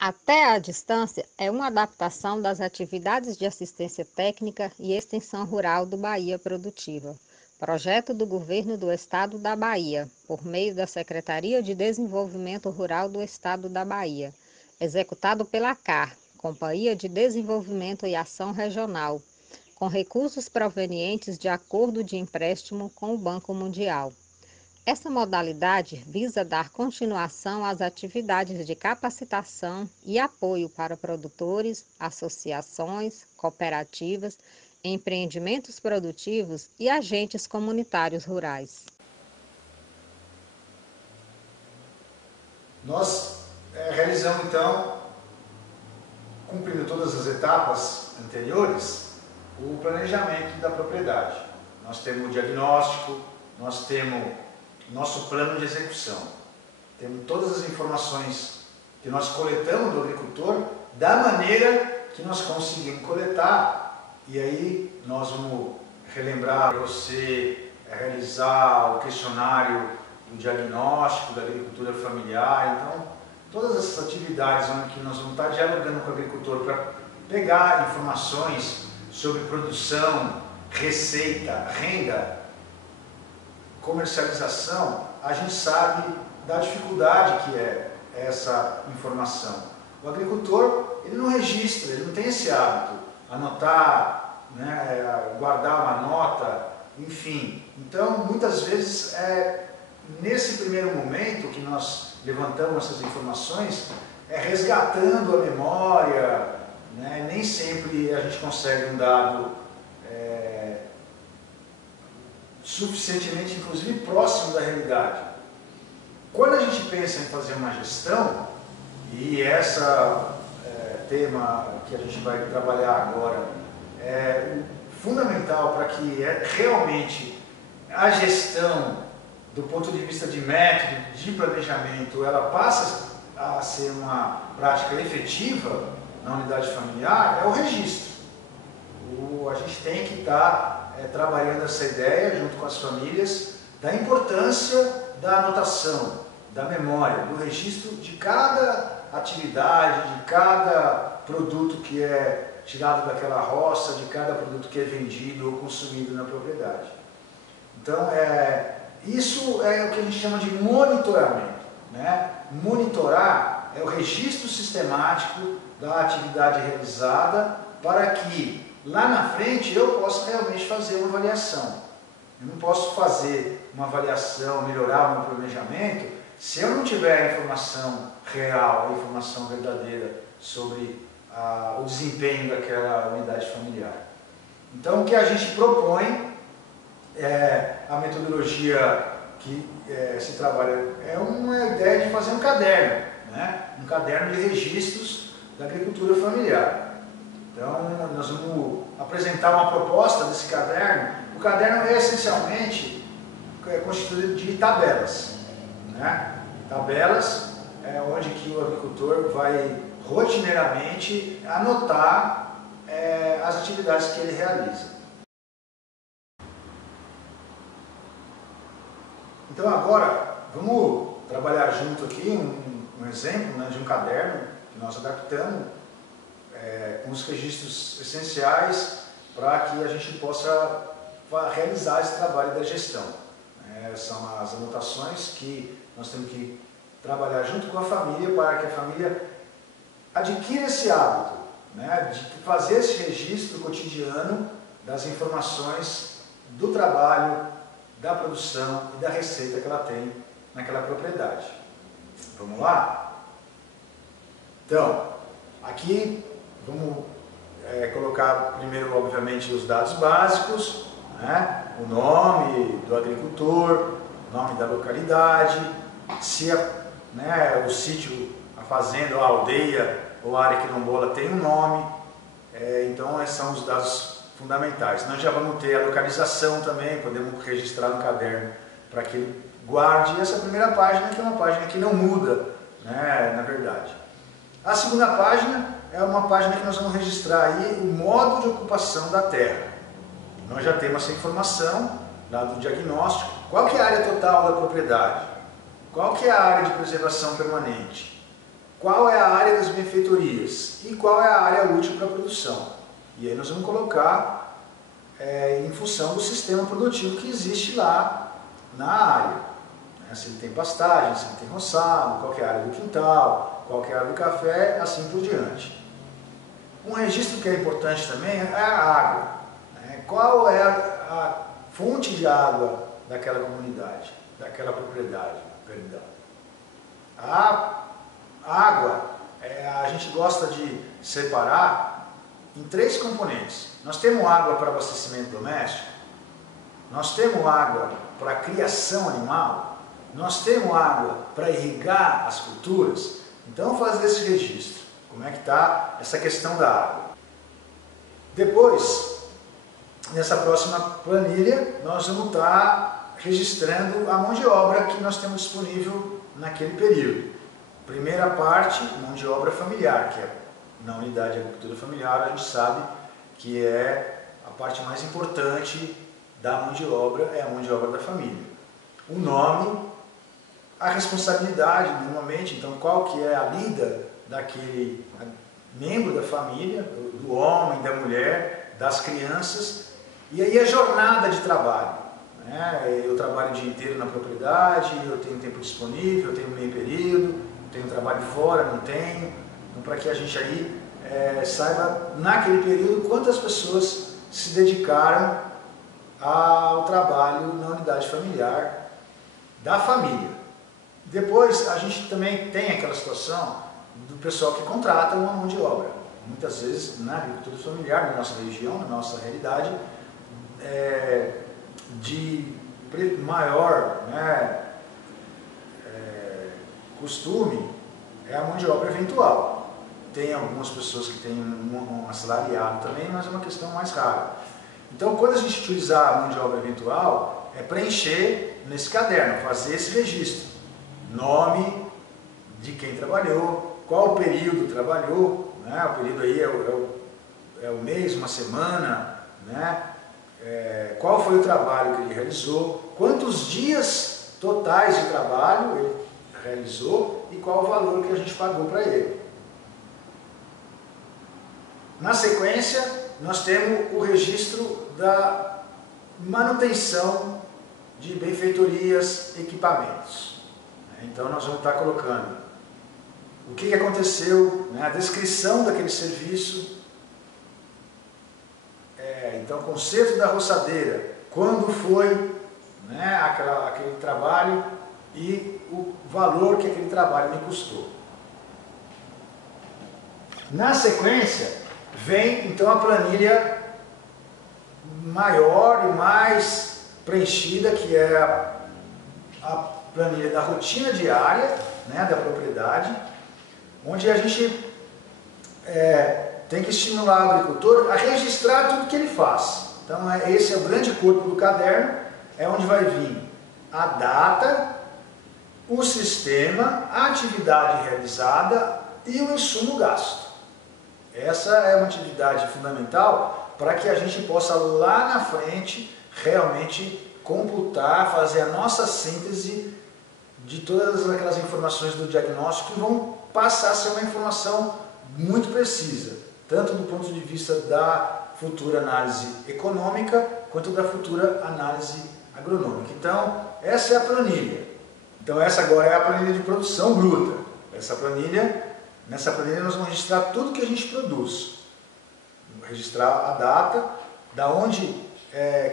A TEA à distância é uma adaptação das atividades de assistência técnica e extensão rural do Bahia Produtiva, projeto do Governo do Estado da Bahia, por meio da Secretaria de Desenvolvimento Rural do Estado da Bahia, executado pela CAR, Companhia de Desenvolvimento e Ação Regional, com recursos provenientes de acordo de empréstimo com o Banco Mundial. Essa modalidade visa dar continuação às atividades de capacitação e apoio para produtores, associações, cooperativas, empreendimentos produtivos e agentes comunitários rurais. Nós realizamos, então, cumprindo todas as etapas anteriores, o planejamento da propriedade. Nós temos o diagnóstico, nós temos nosso plano de execução. Temos todas as informações que nós coletamos do agricultor da maneira que nós conseguimos coletar, e aí nós vamos relembrar para você realizar o questionário do diagnóstico da agricultura familiar. Então, todas essas atividades onde nós vamos estar dialogando com o agricultor para pegar informações sobre produção, receita, renda, comercialização, a gente sabe da dificuldade que é essa informação. O agricultor, ele não registra, ele não tem esse hábito, anotar, né, guardar uma nota, enfim. Então, muitas vezes, nesse primeiro momento que nós levantamos essas informações, resgatando a memória, né, nem sempre a gente consegue um dado suficientemente, inclusive, próximo da realidade. Quando a gente pensa em fazer uma gestão, e esse tema que a gente vai trabalhar agora é fundamental para que realmente a gestão, do ponto de vista de método, de planejamento, ela passe a ser uma prática efetiva na unidade familiar, é o registro. A gente tem que estar trabalhando essa ideia junto com as famílias da importância da anotação, da memória, do registro de cada atividade, de cada produto que é tirado daquela roça, de cada produto que é vendido ou consumido na propriedade. Então, isso é o que a gente chama de monitoramento, né? Monitorar é o registro sistemático da atividade realizada para que lá na frente eu possa realmente fazer uma avaliação. Eu não posso fazer uma avaliação, melhorar o meu planejamento, se eu não tiver a informação real, a informação verdadeira sobre o desempenho daquela unidade familiar. Então, o que a gente propõe a metodologia que se trabalha é uma ideia de fazer um caderno, né? Um caderno de registros da agricultura familiar. Então, nós vamos apresentar uma proposta desse caderno. O caderno é essencialmente constituído de tabelas, né? Tabelas onde que o agricultor vai rotineiramente anotar as atividades que ele realiza. Então, agora, vamos trabalhar junto aqui um exemplo, né, de um caderno que nós adaptamos com os registros essenciais para que a gente possa realizar esse trabalho da gestão. São as anotações que nós temos que trabalhar junto com a família para que a família adquira esse hábito, né, de fazer esse registro cotidiano das informações do trabalho, da produção e da receita que ela tem naquela propriedade. Vamos lá? Então, aqui vamos colocar primeiro, obviamente, os dados básicos, né? O nome do agricultor, o nome da localidade, se o sítio, a fazenda, a aldeia ou a área quilombola tem um nome. Então, esses são os dados fundamentais. Nós já vamos ter a localização também, podemos registrar no caderno para que ele guarde essa primeira página, que é uma página que não muda, né, na verdade. A segunda página é uma página que nós vamos registrar aí o modo de ocupação da terra. Nós já temos essa informação lá do diagnóstico. Qual que é a área total da propriedade? Qual que é a área de preservação permanente? qual é a área das benfeitorias e qual é a área útil para a produção. E aí nós vamos colocar em função do sistema produtivo que existe lá na área. Se ele tem pastagem, se ele tem roçado, qual que é a área do quintal, qual que é a área do café, assim por diante. Um registro que é importante também é a água. Qual é a fonte de água daquela comunidade, daquela propriedade, perdão. A água, a gente gosta de separar em 3 componentes. Nós temos água para abastecimento doméstico, nós temos água para criação animal, nós temos água para irrigar as culturas. Então vamos fazer esse registro, como é que está essa questão da água. Depois, nessa próxima planilha, nós vamos estar registrando a mão de obra que nós temos disponível naquele período. Primeira parte, mão de obra familiar, que é na unidade de agricultura familiar, a gente sabe que é a parte mais importante da mão de obra, é a mão de obra da família. O nome, a responsabilidade, normalmente, então qual que é a lida daquele membro da família, do homem, da mulher, das crianças, e aí a jornada de trabalho. Eu trabalho o dia inteiro na propriedade, eu tenho tempo disponível, eu tenho meio período, tenho trabalho fora, não tenho. Então, para que a gente aí saiba, naquele período, quantas pessoas se dedicaram ao trabalho na unidade familiar da família. Depois, a gente também tem aquela situação do pessoal que contrata uma mão de obra. Muitas vezes, na agricultura familiar, na nossa região, na nossa realidade, de maior costume é a mão de obra eventual. Tem algumas pessoas que têm um assalariado também, mas é uma questão mais rara. Então, quando a gente utilizar a mão de obra eventual, é preencher nesse caderno, fazer esse registro. Nome de quem trabalhou, qual período trabalhou, o período aí é o mês, uma semana, qual foi o trabalho que ele realizou, quantos dias totais de trabalho ele realizou e qual o valor que a gente pagou para ele. Na sequência, nós temos o registro da manutenção de benfeitorias, equipamentos. Então nós vamos estar colocando o que aconteceu, a descrição daquele serviço, então conserto da roçadeira, quando foi aquele trabalho e o valor que aquele trabalho me custou. Na sequência, vem então a planilha maior e mais preenchida, que é a planilha da rotina diária da propriedade, onde a gente tem que estimular o agricultor a registrar tudo que ele faz. Então esse é o grande corpo do caderno, é onde vai vir a data, o sistema, a atividade realizada e o insumo gasto. Essa é uma atividade fundamental para que a gente possa lá na frente realmente computar, fazer a nossa síntese de todas aquelas informações do diagnóstico que vão passar a ser uma informação muito precisa, tanto do ponto de vista da futura análise econômica, quanto da futura análise agronômica. Então, essa é a planilha. Então, essa agora é a planilha de produção bruta. Nessa planilha nós vamos registrar tudo que a gente produz. Vamos registrar a data, da onde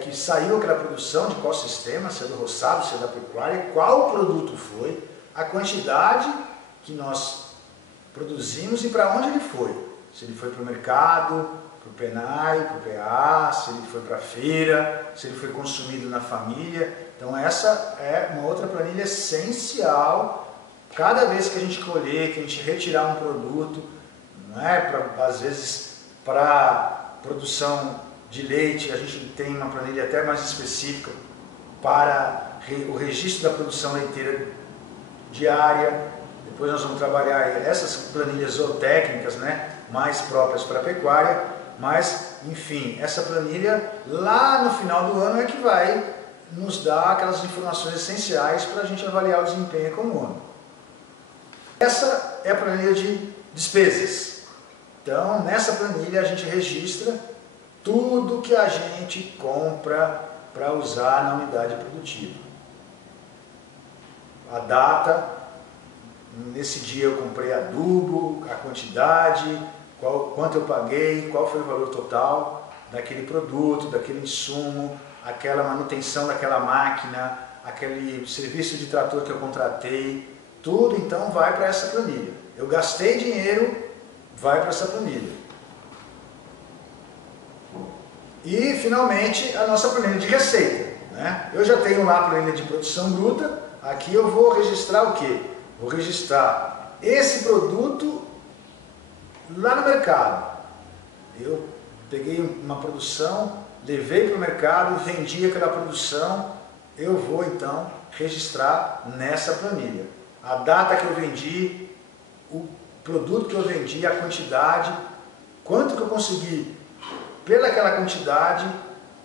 que saiu aquela produção, de qual sistema, se é do roçado, se é da pecuária, qual produto foi, a quantidade que nós produzimos e para onde ele foi. Se ele foi para o mercado, para o PENAI, para o PA, se ele foi para a feira, se ele foi consumido na família. Então essa é uma outra planilha essencial. Cada vez que a gente colher, que a gente retirar um produto, às vezes para produção de leite, a gente tem uma planilha até mais específica para o registro da produção leiteira diária. Depois nós vamos trabalhar essas planilhas zootécnicas, mais próprias para a pecuária, mas, enfim, essa planilha lá no final do ano é que vai nos dar aquelas informações essenciais para a gente avaliar o desempenho econômico. Essa é a planilha de despesas. Então, nessa planilha a gente registra tudo que a gente compra para usar na unidade produtiva. A data, nesse dia eu comprei adubo, a quantidade, quanto eu paguei, qual foi o valor total daquele produto, daquele insumo, aquela manutenção daquela máquina, aquele serviço de trator que eu contratei, tudo então vai para essa planilha. Eu gastei dinheiro, vai para essa planilha. E finalmente a nossa planilha de receita, né? Eu já tenho lá a planilha de produção bruta, aqui eu vou registrar o quê? Vou registrar esse produto lá no mercado. Eu peguei uma produção, levei para o mercado, vendi aquela produção, eu vou então registrar nessa planilha. A data que eu vendi, o produto que eu vendi, a quantidade, quanto que eu consegui pelaquela quantidade,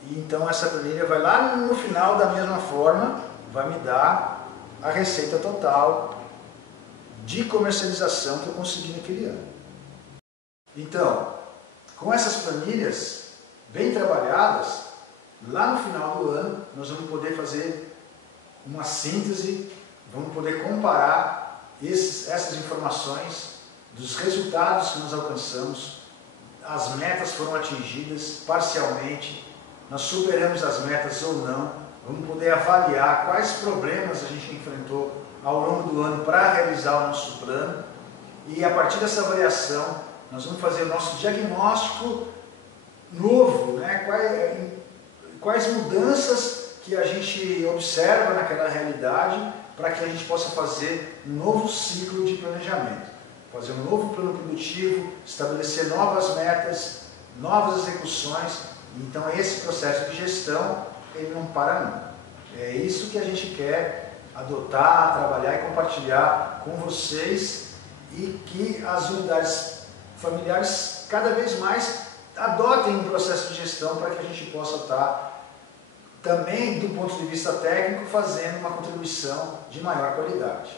e então essa planilha vai lá no final da mesma forma, vai me dar a receita total de comercialização que eu consegui naquele ano. Então, com essas planilhas bem trabalhadas, lá no final do ano nós vamos poder fazer uma síntese, vamos poder comparar essas informações dos resultados que nós alcançamos, as metas foram atingidas parcialmente, nós superamos as metas ou não, vamos poder avaliar quais problemas a gente enfrentou ao longo do ano para realizar o nosso plano, e a partir dessa avaliação nós vamos fazer o nosso diagnóstico novo, né? Quais mudanças que a gente observa naquela realidade para que a gente possa fazer um novo ciclo de planejamento, fazer um novo plano produtivo, estabelecer novas metas, novas execuções. Então esse processo de gestão, ele não para nunca. É isso que a gente quer adotar, trabalhar e compartilhar com vocês, e que as unidades familiares cada vez mais adotem um processo de gestão para que a gente possa estar também, do ponto de vista técnico, fazendo uma contribuição de maior qualidade.